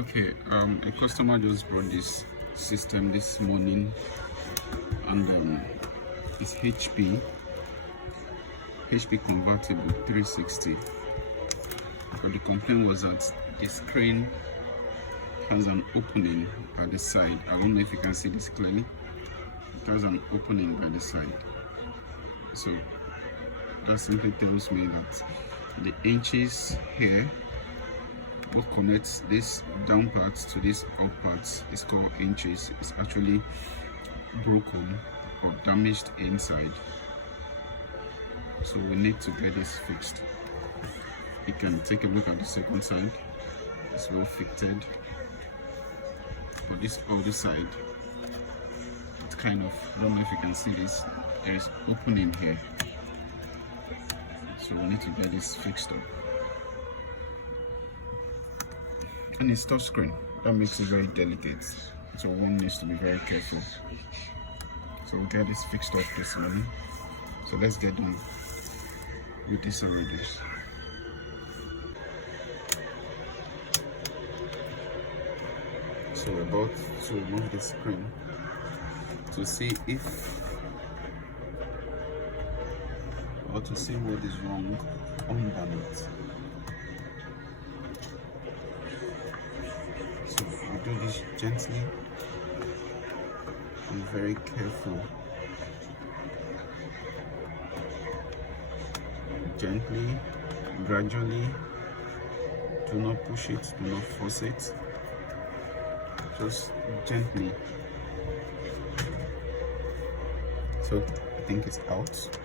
Okay, a customer just brought this system this morning, and it's HP convertible 360. But the complaint was that the screen has an opening at the side. I don't know if you can see this clearly. It has an opening by the side. So that simply tells me that the inches here, what connects this down part to this up part, is called inches. It's actually broken or damaged inside. So we need to get this fixed. You can take a look at the second side. It's well fitted. But this other side, it's kind of, I don't know if you can see this, there is opening here. So we need to get this fixed up. And it's touchscreen, that makes it very delicate. So one needs to be very careful. So we'll get this fixed up this morning. So let's get done with this already. So we're about to remove the screen to see what is wrong underneath. So we do this gently and very careful. Gently, gradually. Do not push it, do not force it. Just gently. So I think it's out.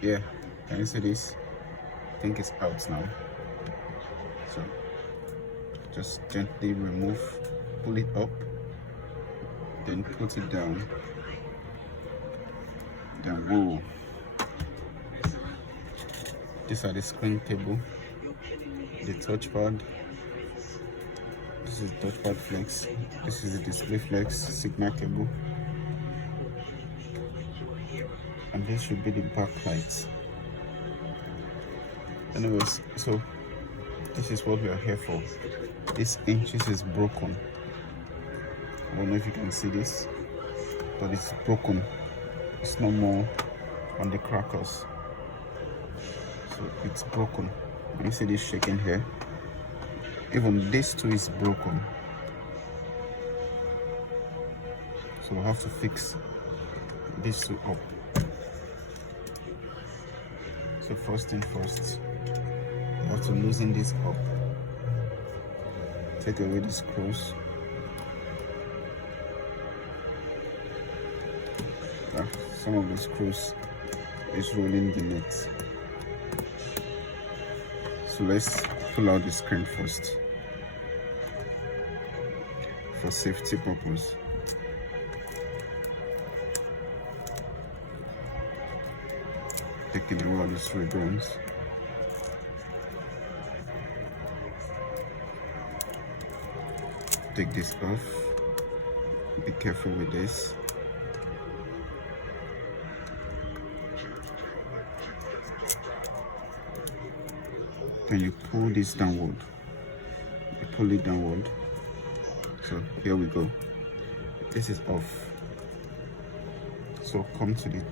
Yeah, can you see this? I think it's out now. So just gently remove, pull it up, then put it down. Then whoa. These are the screen cable, the touchpad. This is the touchpad flex. This is the display flex signal cable. And this should be the backlight. Anyways, so this is what we are here for. This inches is broken. I don't know if you can see this, but it's broken. It's no more on the crackers. So it's broken. You see this shaking here? Even this too is broken. So we'll have to fix these two up. So first thing first, you have to loosen this up. Take away the screws. Some of the screws is rolling the net. So let's pull out the screen first for safety purpose. Taking away all these ribbons. Take this off. Be careful with this. Then you pull this downward. You pull it downward. So here we go. This is off. So come to the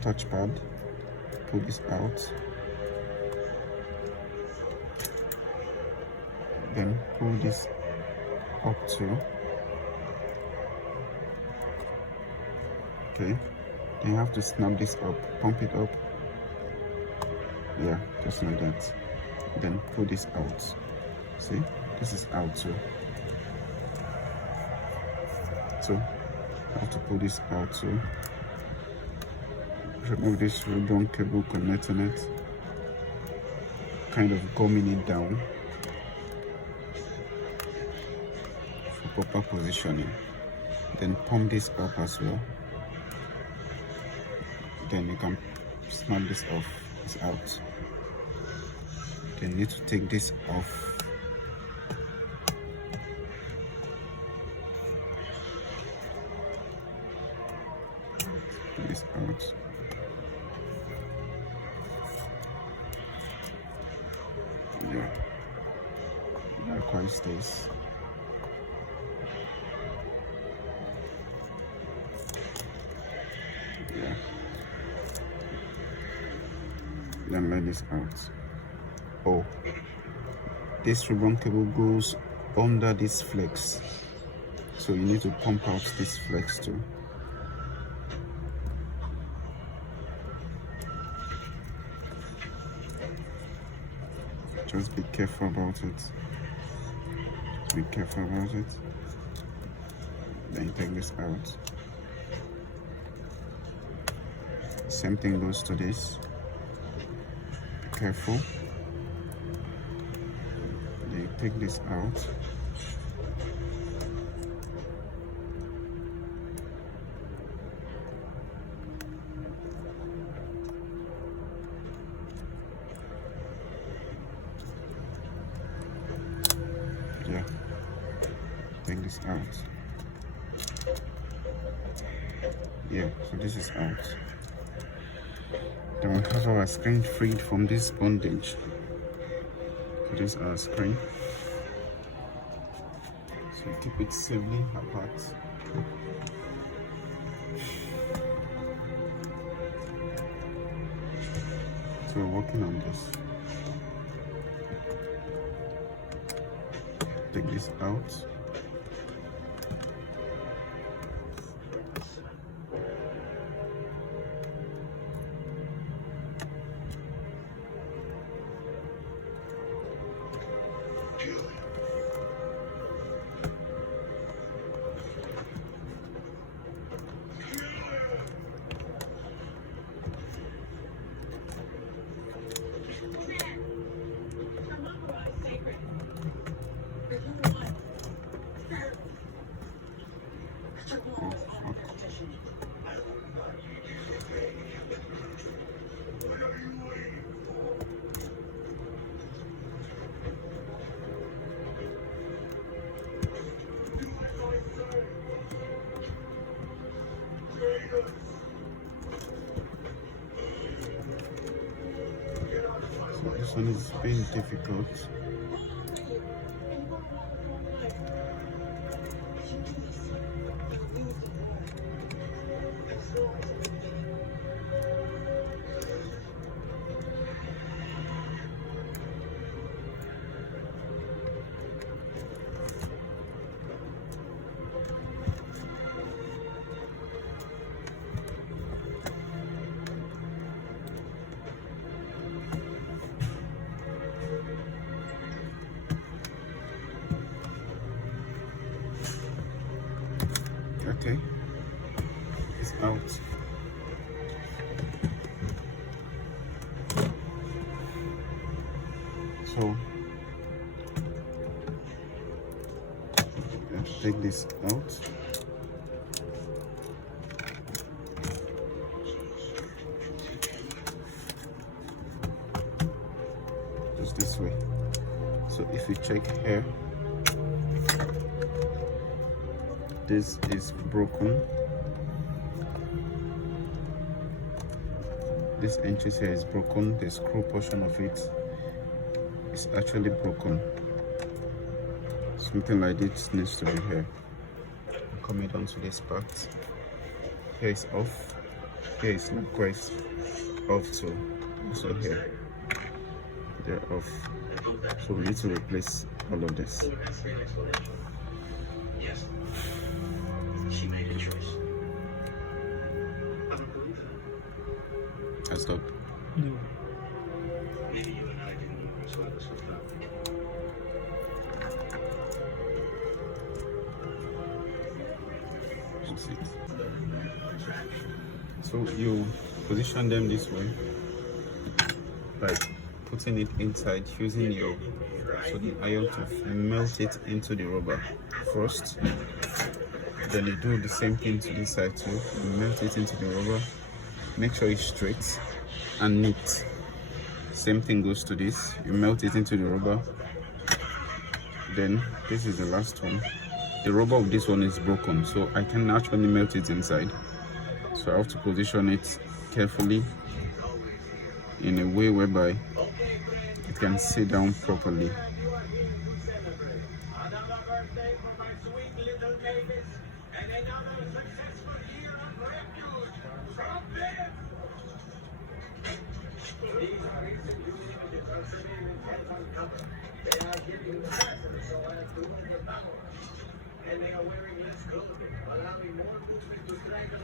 touchpad. Pull this out. Then pull this up too. Okay. Then you have to snap this up. Pump it up. Yeah, just like that. Then pull this out. See, this is out too. So I have to pull this out too. Remove this ribbon cable connecting it, kind of gumming it down for proper positioning. Then pump this up as well. Then you can snap this off. It's out. Then you need to take this off. Take this out. Yeah. Likewise this. Yeah. Then let this out. Oh, this ribbon cable goes under this flex, so you need to pump out this flex too. Just be careful about it. Be careful about it. Then you take this out. Same thing goes to this. Be careful. Then you take this out. Yeah, take this out. Yeah, so this is out. Then we have our screen freed from this bondage. So this is our screen. So keep it safely apart. So we're working on this. Take this out. So this one is being difficult. Okay, it's out. So let's take this out. Just this way. So if you check here, this is broken. This inches here is broken. The screw portion of it is actually broken. Something like this needs to be here. Coming down to this part. Here is off. Here is likewise off too. Also here. They're off. So we need to replace all of this. Yes. She made a choice. I don't believe that. I stop. No. Maybe you and I didn't know what's why this was done. That's it. So you position them this way by putting it inside, using your soldering iron to melt it into the rubber first. Then you do the same thing to this side too. You melt it into the rubber. Make sure it's straight and neat. Same thing goes to this. You melt it into the rubber. Then this is the last one. The rubber of this one is broken, so I can actually melt it inside. So I have to position it carefully in a way whereby it can sit down properly.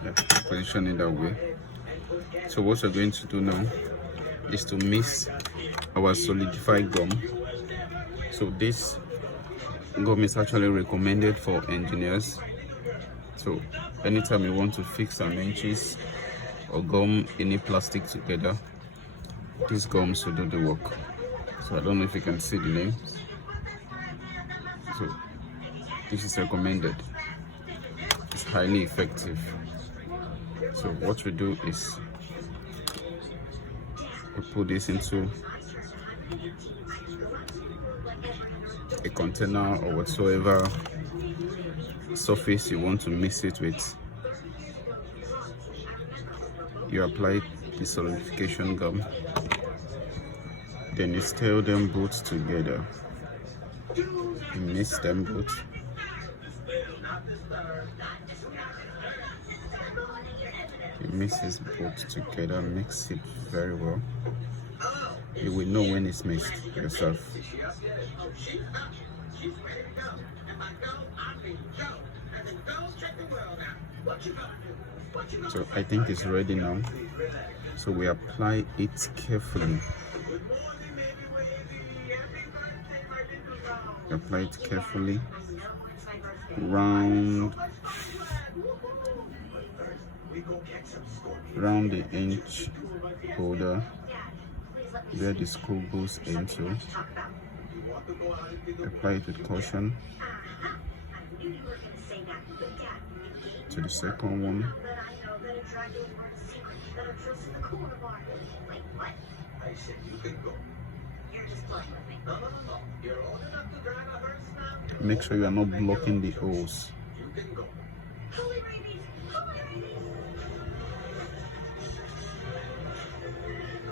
Yeah, position it that way. So what we're going to do now is to mix our solidified gum. So this gum is actually recommended for engineers. So anytime you want to fix an inches or gum any plastic together, these gums will do the work. So I don't know if you can see the name. So this is recommended. It's highly effective. So what we do is we put this into a container or whatsoever surface you want to mix it with. You apply the solidification gum, then you stir them both together. You mix them both. You mix this both together, mix it very well. You will know when it's mixed yourself. So I think it's ready now. So we apply it carefully. Apply it carefully round the inch holder where the screw goes into. Apply it with caution to the second one. Make sure you are not blocking the holes.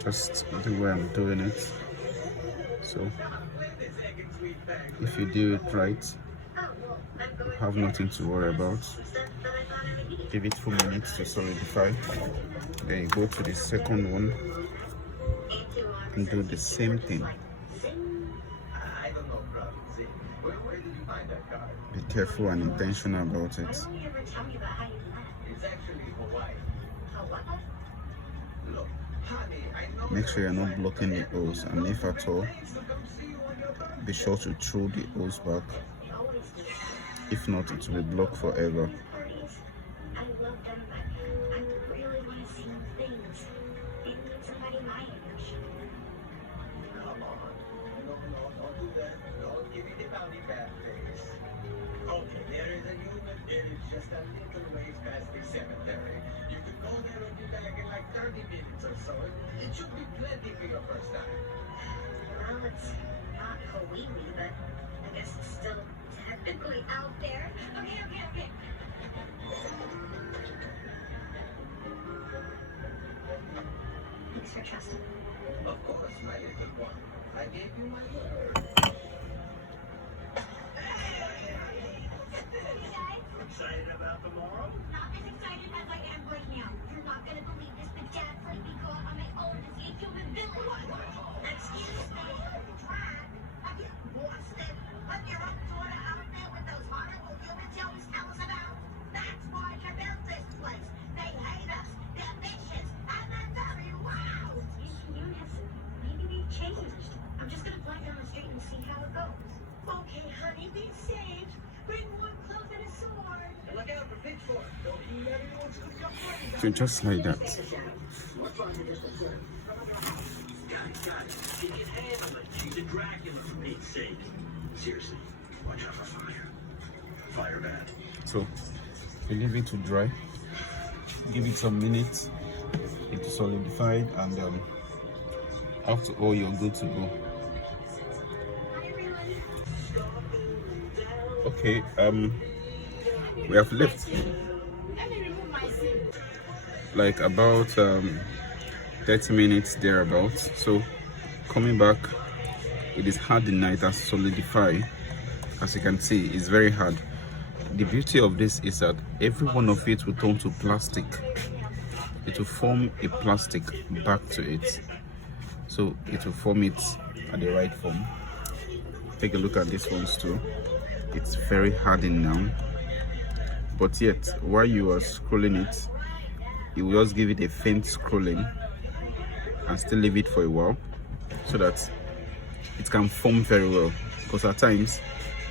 Just the way I'm doing it. So if you do it right, you have nothing to worry about. Give it 2 minutes to solidify. Then you go to the second one and do the same thing. Be careful and intentional about it. Make sure you're not blocking the hose, and if at all, be sure to throw the hose back. If not, it will be blocked forever. Okay, there is a human. It is just a little ways past the cemetery. You could go there and be back in like 30 minutes or so. It should be plenty for your first time. Well, it's not Hawaii, but I guess it's still technically out there. Okay. Thanks for trusting me. Of course, my little one. I gave you my word. Excited about tomorrow? Not as excited as I am right now. You're not gonna believe this, but Dad's let me go out on my own to see a human village. Excuse me. Dad, have you lost it? But you're up sort of out there with those horrible humans you always tell us about. That's why you built this place. They hate us. They're vicious. And they're very loud. Eunice, maybe they've changed. I'm just gonna fly down the street and see how it goes. Okay, honey, be safe. Bring one clove and a sword. And look out for pitchforks. Don't you let anyone scoop your brains out. So just like that. Got it. She can handle it. She's a Dracula, for Pete's sake. Seriously, watch out for fire. Fire bad. So you leave it to dry. Give it some minutes. It is solidified, and after all, you're good to go. Okay, we have left like about 30 minutes thereabouts. So coming back, it is hard the night has solidified, as you can see, it's very hard. The beauty of this is that every one of it will turn to plastic. It will form a plastic back to it, so it will form it at the right form. Take a look at this ones too. It's very hardened now, but yet while you are scrolling it, you will just give it a faint scrolling and still leave it for a while so that it can form very well, because at times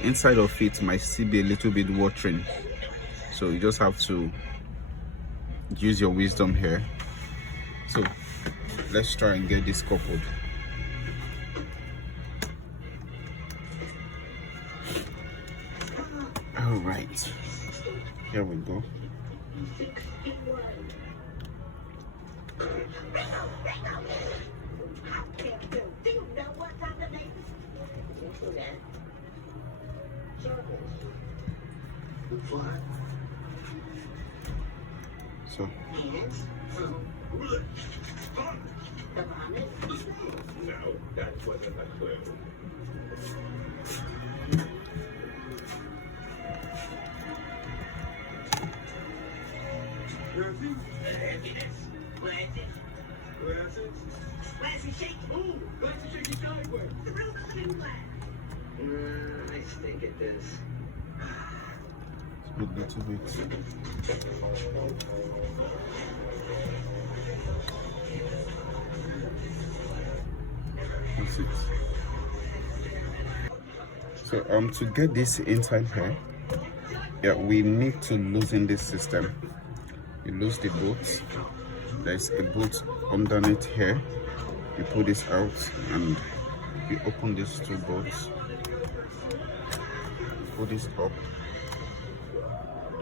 inside of it might still be a little bit watering, so you just have to use your wisdom here. So let's try and get this coupled. All right, here we go. So No, that wasn't a clue. Happiness. Glasses. Classy shake. Ooh, glasses shaky sideways. The real clean glass. I stink at this. it's a little bit. That's it. So to get this inside here, yeah, we need to loosen this system. You lose the bolt. There's a bolt underneath here. You pull this out and you open these two bolts. Pull this up.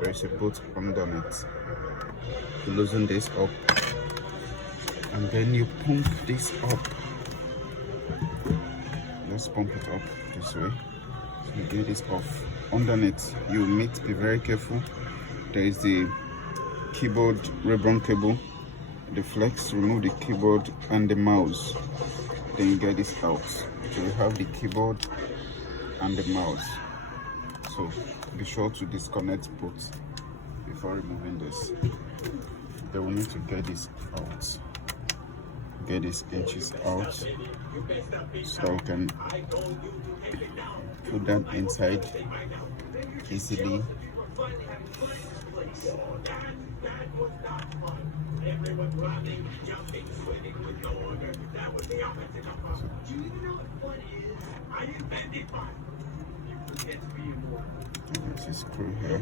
There's a bolt underneath. You loosen this up and then you pump this up. Let's pump it up this way. So you get this off. Underneath, you need to be very careful. There is the keyboard ribbon cable, the flex. Remove the keyboard and the mouse, then you get this out. So you have the keyboard and the mouse, so be sure to disconnect both before removing this. Then we need to get this out, get these inches out, so that we can put that inside easily. Everyone running, jumping, sweating with no order. That was the opposite of fun. Do you even know what fun is? I invented fun. You forget to be more. There's a screw here.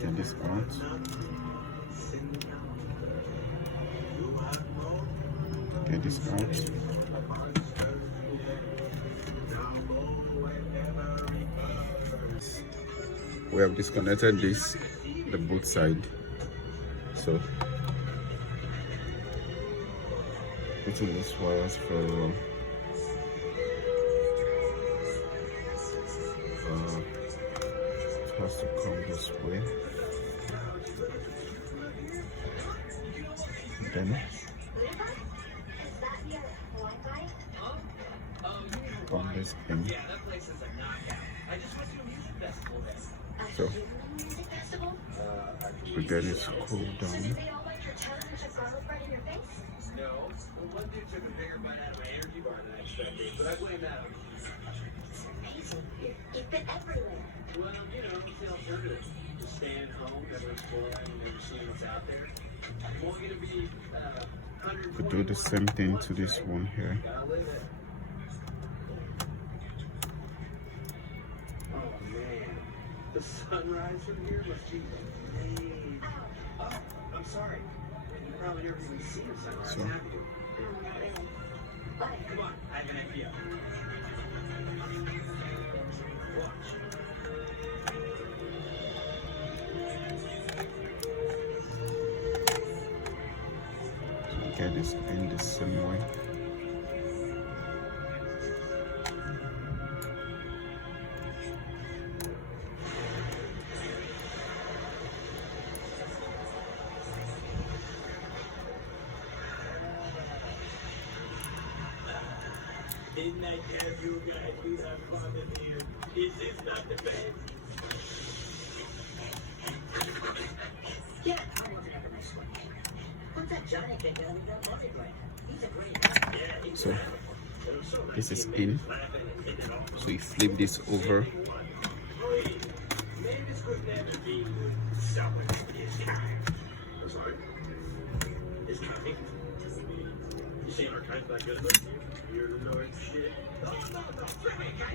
Get this out. Get this out. We have disconnected this, the both side. So putting these wires very well. It has to come this way. Then on this in. So we get it cooled down. No, one dude took a bigger bite out of my energy bar than I expected, but I blame that on You fit everywhere. well, it's the alternative. Just staying at home, never exploring, never seeing what's out there. Won't get to be, We do the same thing to this one here. gotta live it. Oh man, the sunrise from here must be amazing. Oh, I'm sorry. You probably never even seen a sunrise, So- have you? Come on, I have an idea. Watch. Get this in the same way. Didn't I tell you guys we'd have fun in here? Is this not the best? Yeah, I'm looking at the next one. What's that Johnny kid gonna be done nothing right? He's a great guy. Yeah, he's So this is in. So you flip this over. Mavis could never be with someone of his kind. Sorry? His kind? You see our kind's not good enough? You're the Lord shit. No, wait, I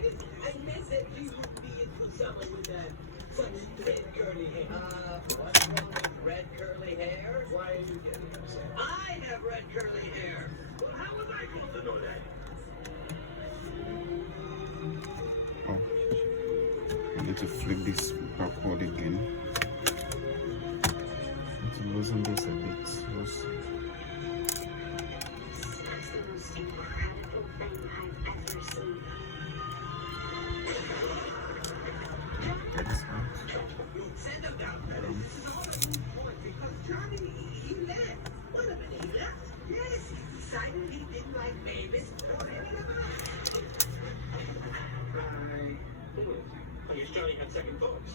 meant that you would be into someone with that such red curly hair. What's wrong with red curly hair? Why are you getting upset? I have red curly hair. Well, how was I supposed to know that? Oh, I need to flip this backward again. To loosen this a bit. That's the most incredible thing I've ever seen. Get this out. Send him down, fellas. This is all a moot point because Johnny, he left. Wait a minute, he left? Yes, he decided he didn't like Mavis or any of us. I guess Johnny had second thoughts.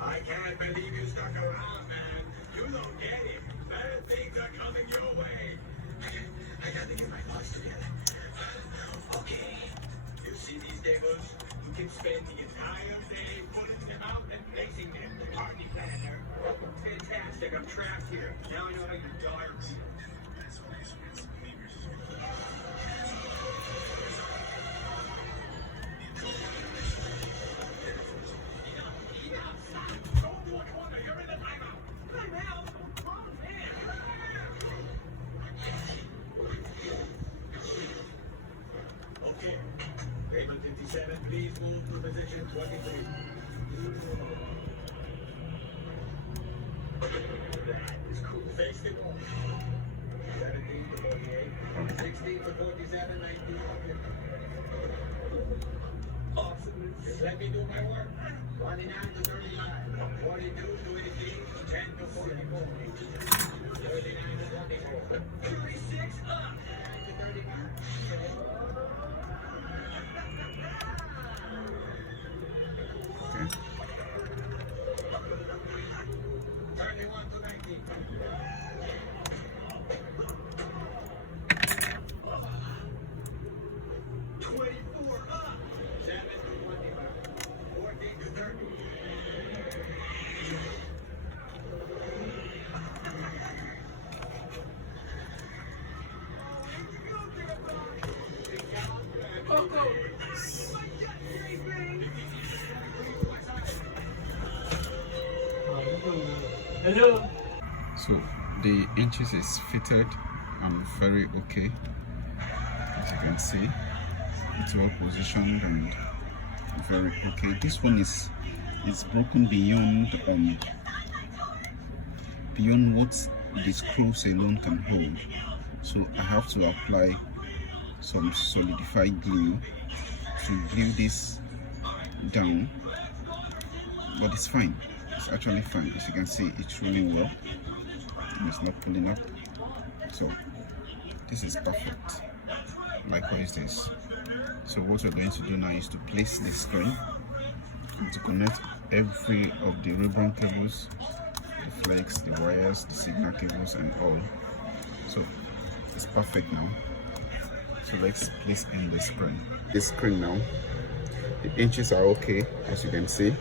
I can't believe you stuck around, man. You don't get it. Bad things are coming your way. I gotta get my thoughts together. Okay. You see these demos? You can spend the entire day putting them out and placing them. The party planner. Fantastic. I'm trapped here. Now I know how you dark. Okay. Payment 57, please move to position 23. That is cool. Face the ball. 17 to 48. 16 to 47, 19. Awesome. Just let me do my work. 29 to 35. 42 to 18. 10 to 44. 39 to 24. 36 up. To 39. Okay. 31 to 19. 24 up. 7 to 25. 14 to 30. Hello. So the inches is fitted and very okay. As you can see, it's well positioned and very okay. This one is broken beyond what the screws alone can hold. So I have to apply some solidified glue to glue this down, but it's fine. It's actually fine. As you can see, it's rolling well and it's not pulling up. So this is perfect. Likewise this. So what we're going to do now is to place the screen and to connect every of the ribbon cables, the flex, the wires, the signal cables and all. So it's perfect now. So let's place in the screen. The screen now, the inches are okay, as you can see.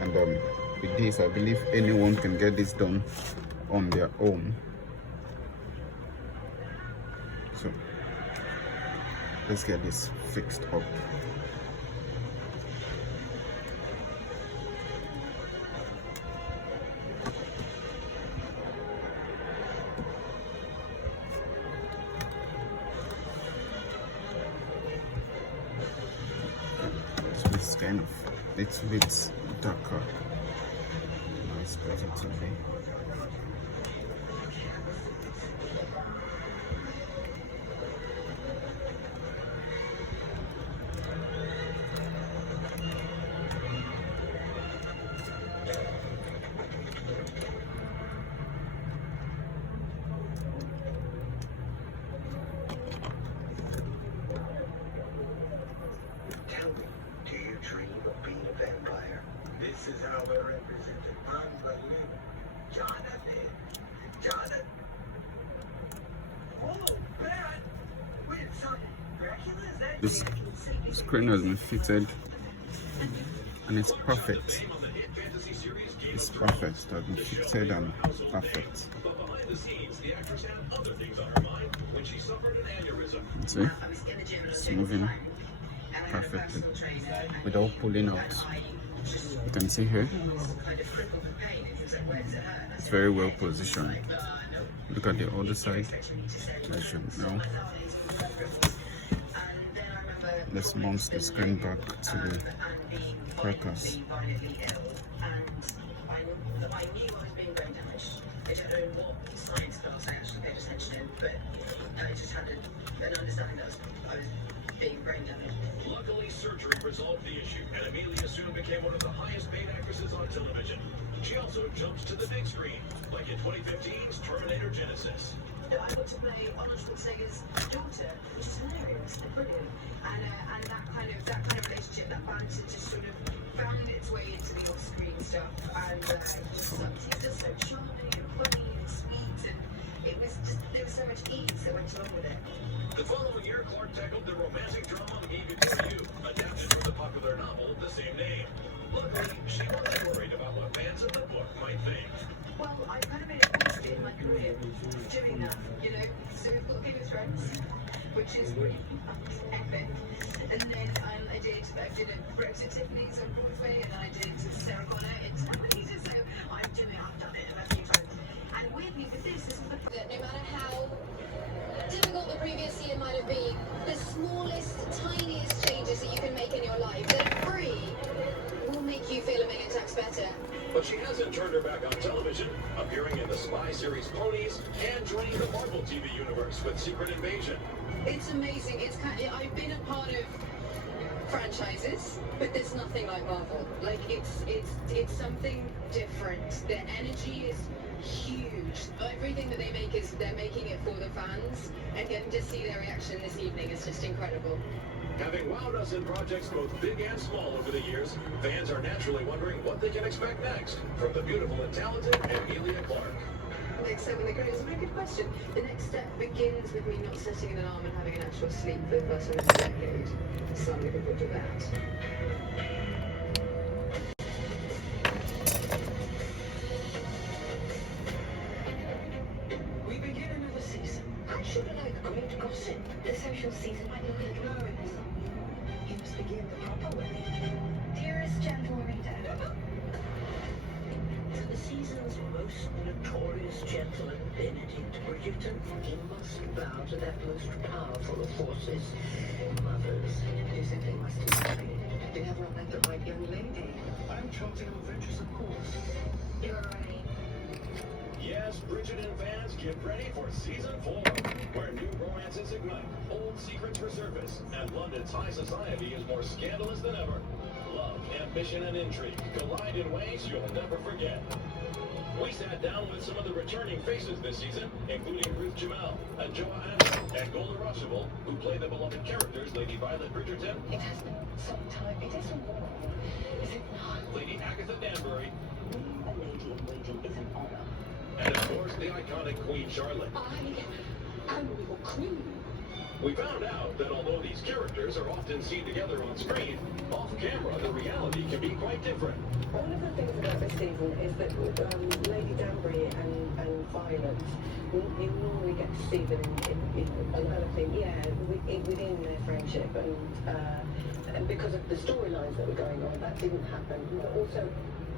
And with this, I believe anyone can get this done on their own. So let's get this fixed up. So it's kind of little bit darker. Now it's better to be. This is how we're represented. Unbelievable. Jonathan! Jonathan! Oh, bad! Wait, son, Dracula? Is that This screen has been fitted and it's perfect. It's perfect. It has been fitted and perfect. See? It's moving perfectly without pulling out. You can see here, it's very well positioned. Look at the other side. Now, let's bounce the screen back to the carcass. I knew I was being brain damaged. I don't know what science class I actually paid attention in, but I just had an understanding that I was being brain damaged. Luckily, surgery resolved the issue, and Amelia soon became one of the highest paid actresses on television. She also jumped to the big screen, like in 2015's Terminator Genesis. I got to play Arnold Schwarzenegger's daughter, which is hilarious and brilliant. And that kind of relationship, that banter just sort of found its way into the off-screen stuff. And he's just so charming and funny and sweet, and it was just, there was so much ease that went along with it. The following year, Clark tackled the romantic drama Leave It To You, adapted from the popular novel of the same name. Luckily, she wasn't worried about what fans of the book might think. Well, I kind of made a point in my career doing that, you know. So we've got Game of Thrones, which is really epic. And then I did a Brexit Tiffany's on Broadway, and I did Sarah Connor in Tammany's. So I've done it a few times. And weirdly, with this is the No matter how difficult the previous year might have been, the smallest, tiniest changes that you can make in your life that are free will make you feel a million times better. But she hasn't turned her back on television, appearing in the spy series Ponies and joining the Marvel TV universe with Secret Invasion. It's amazing. I've been a part of franchises, but there's nothing like Marvel. Like it's something different. Their energy is huge. Everything that they make is they're making it for the fans, and getting to see their reaction this evening is just incredible. Having wowed us in projects both big and small over the years, fans are naturally wondering what they can expect next from the beautiful and talented Amelia Clark. next step in the career? It's a very good question. The next step begins with me not setting an alarm and having an actual sleep for the first time in a decade. So I'm looking forward to that. We begin another season. I should like great gossip. The social season might look a little ruinous. You must begin the proper way. Dearest gentle reader. To the season's most notorious gentleman, Benedict Bridgerton, he must bow to that most powerful of forces, mothers. You simply must marry. You have not met the right young lady. I'm charting an adventuresome course. You're right. Yes, Bridgerton fans, get ready for season 4, where new romances ignite, old secrets resurface, and London's high society is more scandalous than ever. Love, ambition, and intrigue collide in ways you'll never forget. We sat down with some of the returning faces this season, including Ruth Jamel, Joa Anderson, and Golda Roshable, who play the beloved characters Lady Violet Bridgerton. It has been some time. It is a war. Is it not? Lady Agatha Danbury, A lady in waiting is an honor. and of course the iconic Queen Charlotte. I am your queen. We found out that although these characters are often seen together on screen, off camera the reality can be quite different. One of the things about this season is that Lady Danbury and Violet, you normally get to see them in developing, within their friendship, and because of the storylines that were going on, that didn't happen. But also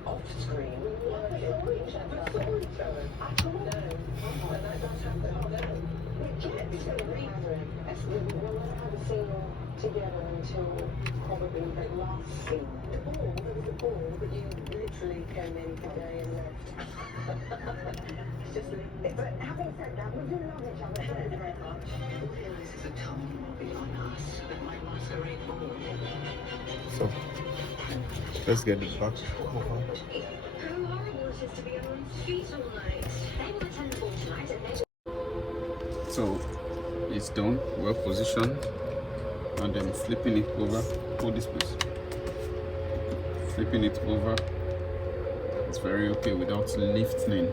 off screen, we never saw each other. At all. No, and that does happen. No, we never had a scene together until probably the last scene. The ball, there was a ball, but you literally came in for a day and left. It's just, but having said that, we do love each other very, very much. This is a time beyond us that my masquerade ball. So let's get it back. How horrible it is to be on the street all night. They will attend the ball tonight and they So it's done, well positioned, and then flipping it over. Hold this please. Flipping it over works very okay without lifting.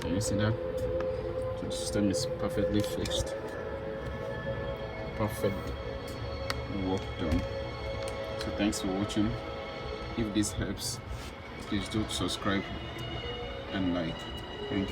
Can you see that? So the system is perfectly fixed. Perfect work done. So thanks for watching. If this helps, please do subscribe and like. Thank you.